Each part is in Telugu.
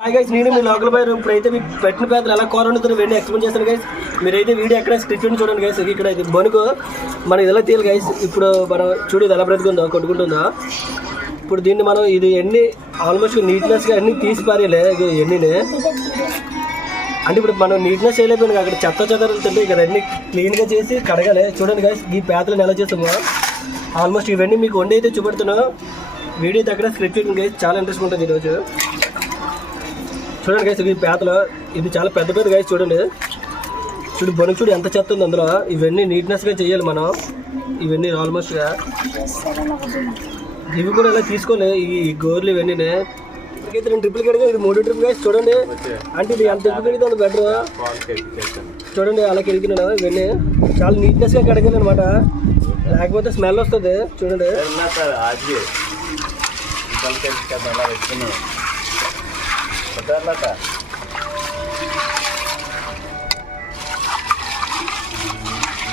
హాయ్ గైస్, నేను మీ లోకల్ బాయ్. ఇప్పుడైతే మీ పెట్టిన పేదలు ఎలా కూర వండుతారో వెళ్ళి ఎక్స్ప్లెయిన్ చేస్తాను గైస్. మీరైతే వీడియో ఎక్కడ స్క్రిప్ట్ చూడండి గైస్. ఇక్కడ ఇది బనుకు మనం ఎలా తీయాలి గైస్. ఇప్పుడు మనం చూడు ఇది ఎలా బ్రతుకుందో, కొట్టుకుంటుందో. ఇప్పుడు దీన్ని మనం ఇది ఎన్ని ఆల్మోస్ట్ నీట్నెస్గా అన్ని తీసి పారేలే ఎన్నినే. అంటే ఇప్పుడు మనం నీట్నెస్ చేయలేకపోయినా అక్కడ చెత్త చెదరుతుంటే ఇక్కడ అన్ని క్లీన్గా చేసి కడగాలి. చూడండి గైస్, ఈ పేదలను ఎలా చేస్తామో ఆల్మోస్ట్ ఇవన్నీ మీకు వండి అయితే చూపెడుతున్నాను. వీడియో దగ్గర స్క్రిప్ట్ గైస్ చాలా ఇంట్రెస్ట్ ఉంటుంది ఈరోజు. చూడండి గైస్, ఈ పేతలు ఇది చాలా పెద్ద పెద్ద గైస్. చూడండి చూడు బొనుకు చూడు ఎంత చెత్త ఉంది అందులో. ఇవన్నీ నీట్నెస్గా చేయాలి మనం. ఇవన్నీ ఆల్మోస్ట్గా ఇవి కూడా ఇలా తీసుకోలే ఈ గోర్లు ఇవన్నీ. అయితే నేను ట్రిపుల్ కడిగా ఇది 3 ట్రిప్ గైస్. చూడండి అంటే ఇది ఎంత ట్రిపుల్ కడిగితే బెటర్. చూడండి అలా కడిగినాను. ఇవన్నీ చాలా నీట్నెస్గా కడగాలి అనమాట, లేకపోతే స్మెల్ వస్తుంది. చూడండి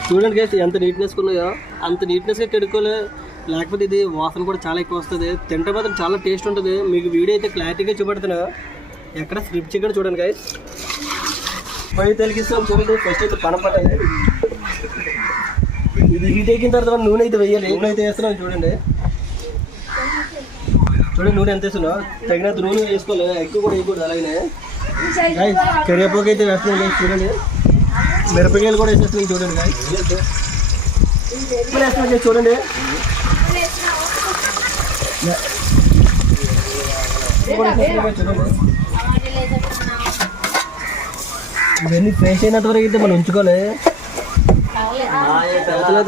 చూడండి గైస్ ఎంత నీట్నెస్ ఉన్నాయో. అంత నీట్నెస్గా కడుక్కోలే, లేకపోతే ఇది వాసన కూడా చాలా ఎక్కువ వస్తుంది. తింటే మాత్రం చాలా టేస్ట్ ఉంటుంది. మీకు వీడియో అయితే క్లారిటీగా చూపెడుతున్నా, ఎక్కడ స్క్రిప్ట్ చేయకుండా చూడండి గైస్. పొయ్యి తెలిగిస్తాం. చూడండి ఫస్ట్ అయితే పనపట్ట ఇది హీట్ ఎక్కిన తర్వాత నూనె అయితే వేయాలి. నూనె అయితే వేస్తున్నాం. చూడండి చూడండి నూనె ఎంత వేస్తున్నావు, తగినంత నూనె వేసుకోవాలి, ఎక్కువ కూడా వేయకూడదు. అలాగే కరివేపాకు అయితే వేస్తున్నాం గైస్. చూడండి మిరపకాయలు కూడా వేసేస్తున్నాం. చూడండి గైస్ వేస్తున్నాం గైస్. చూడండి ఇవన్నీ ఫ్రెష్ అయినంత వరకు అయితే మనం ఉంచుకోవాలి.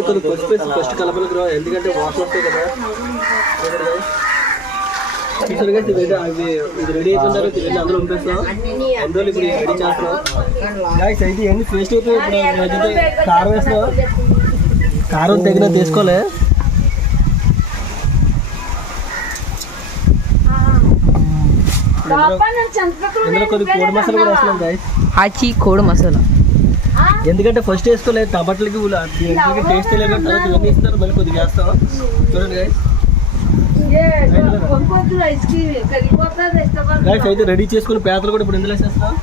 కొద్దిగా ఫస్ట్ కలపలు గ్రో, ఎందుకంటే వాటర్ వస్తాయి కదా. ఇది రెడీ అయిపోయిన తర్వాత ఇవన్నీ అందులో ఉంపేస్తాం. అందులో ఇప్పుడు రెడీ చేస్తున్నాం గైస్. అయితే ఇవన్నీ పేస్ట్ అయిపోయి ఇప్పుడు కారం వేస్తున్నాం. కారం తగిన తీసుకోలే. ఇందులో కొద్ది కోడి మసాలా కూడా వేస్తున్నాం గైస్. కోడి మసాలా ఎందుకంటే ఫస్ట్ వేసుకోలేదు టమాటాలకి టేస్ట్ తెలియదు, తర్వాత ఇవన్నీ ఇస్తారు. మళ్ళీ కొద్దిగా వేస్తాం. చూడండి గైస్ గైస్ అయితే రెడీ చేసుకుని పేదలు కూడా ఇప్పుడు ఇందులో వేసేస్తాం.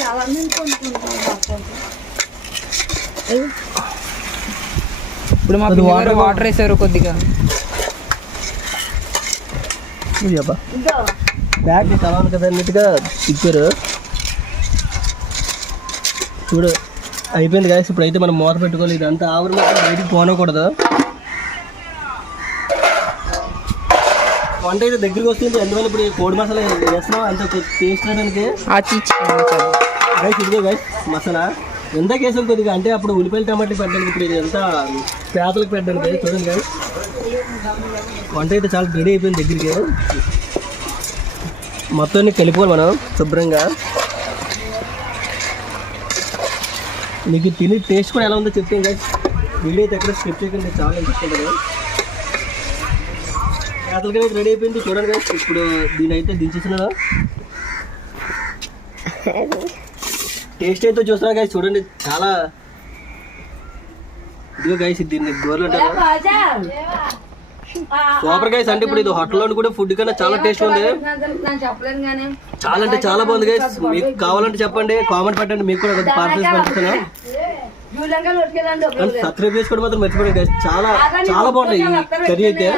చాలా ఇప్పుడు మా వాటర్ వేసారు కొద్దిగా. బ్యాగ్ కలవాలి కదా నీట్గా ఇచ్చారు. చూడు అయిపోయింది గాయస్. ఇప్పుడు అయితే మనం మూత పెట్టుకోవాలి. ఇదంతా ఆవిరి మాత్రం బయటికి పోనకూడదు. వంట అయితే దగ్గరికి వస్తుంది. అందువల్ల ఇప్పుడు కోడి మసాలా వేస్తున్నాం. అంత టేస్ట్ రావడానికి గైస్ ఇదిగో గైస్ మసాలా ఎంత కేసాం కొద్దిగా. అంటే అప్పుడు ఉల్లిపాయలు టమాటాలు పెట్టడానికి, ఇప్పుడు ఇది ఎంత పేదలకు పెట్టడానికి. చూడండి గైస్ వంట అయితే చాలా రెడీ అయిపోయింది. దగ్గరికి మొత్తాన్ని కలిపోవాలి మనం శుభ్రంగా. మీకు తిని టేస్ట్ కూడా ఎలా ఉందో చెప్తాను గైస్. వీడియో అయితే ఎక్కడ స్కిప్ చేయకుండా చాలా ఇంట్రెస్ట్ ఉంటుంది. పేదలకి అయితే రెడీ అయిపోయింది. చూడండి గైస్ ఇప్పుడు దీని అయితే దించేస్తున్నా. టేస్ట్ అయితే చూస్తున్నా గైస్. చూడండి చాలా ఇదిగో గైస్ దీన్ని గోర్లు అంటారు సూపర్ గైస్. అంటే ఇప్పుడు ఇది హోటల్లో కూడా ఫుడ్ కన్నా చాలా టేస్ట్ ఉంది. చాలా అంటే చాలా బాగుంది గైస్. మీకు కావాలంటే చెప్పండి, కామెంట్ పెట్టండి. మీకు కూడా కొంచెం పార్సల్ పంపిస్తాను. సబ్స్క్రైబ్ చేసుకోవడం మాత్రం మర్చిపోండి గైస్. చాలా చాలా బాగుంటాయి ఈ కర్రీ అయితే.